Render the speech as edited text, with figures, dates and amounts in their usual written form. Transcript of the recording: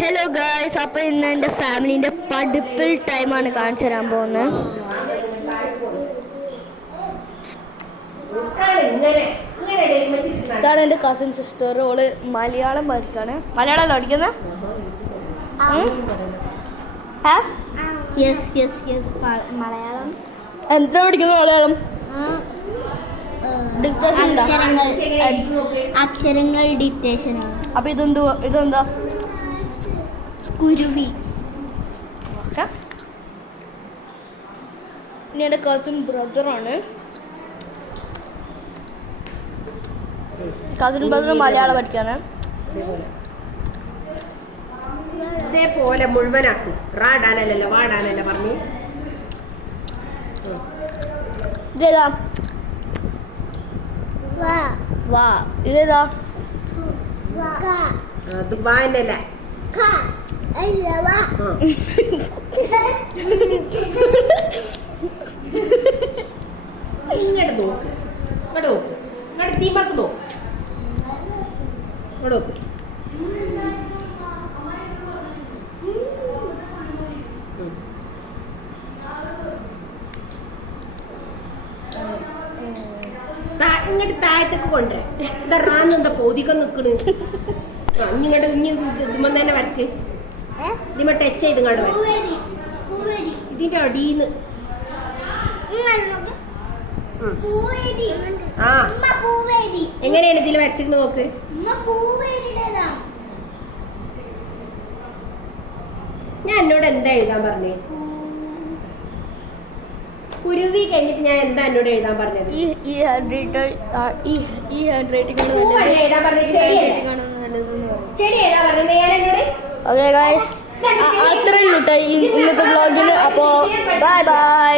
Hello guys, അപ്പോൾ ഇന്ന് എൻ്റെ ഫാമിലീൻ്റെ പഠിപ്പിൽ ടൈമാണ് കാണിച്ചു തരാൻ പോകുന്നത്. ഇതാണ് എൻ്റെ കസിൻ സിസ്റ്റർ. ഓള് മലയാളം പഠിക്കാണ്. മലയാളം പഠിക്കുന്നത്? മലയാളം എന്താ പഠിക്കുന്നത്? മലയാളം അക്ഷരങ്ങൾ ഡിക്റ്റേഷനാണ്. അപ്പൊ ഇതെന്താ? കുരുവി. ഇനി എൻ്റെ കസിൻ ബ്രദറാണ്. കസിൻ ബ്രദർ മലയാളം പഠിക്കാണ്. ഇതേപോലെ മുഴുവനാക്കും. റാടാനല്ല വാടാനല്ല പറഞ്ഞു. ഇതേതാ? വാ. ഇതേതാ? ദുബായല്ല. ഇങ്ങോട്ട് നോക്ക്, ഇങ്ങോട്ട് നോക്ക്, ഇങ്ങോട്ട് തീമക്ക് നോക്ക്, ഇങ്ങോട്ട് നോക്ക്. ഇങ്ങോട്ട് താഴത്തേക്ക് കൊണ്ടുവരാ. എന്താ റാന്ന് എന്താ പോതിക്കം നിക്കണ്? ഇങ്ങോട്ട് ഇതുമ്പോ തന്നെ വരക്ക്. ഇതിമ ടച്ച് ചെയ്ത് ഇങ്ങോട്ട് വരക്ക്. ഇതിന്റെ അടിയിന്ന് എങ്ങനെയാണ് ഇതിൽ വരച്ചിട്ട് നോക്ക്. ഞാൻ എന്നോട് എന്താ എഴുതാൻ പറഞ്ഞേ? കുരുവി കഴിഞ്ഞിട്ട് ഞാൻ എന്താ എന്നോട് എഴുതാൻ പറഞ്ഞത്? ഈ ഹാൻഡ് റൈറ്റിംഗ് ചെടി എഴുതാൻ പറഞ്ഞത് ഞാൻ എന്നോട്. ഓക്കെ ഗൈസ്, അത്രയും ഇന്നത്തെ വ്ളോഗിൽ. അപ്പോൾ ബൈ ബൈ.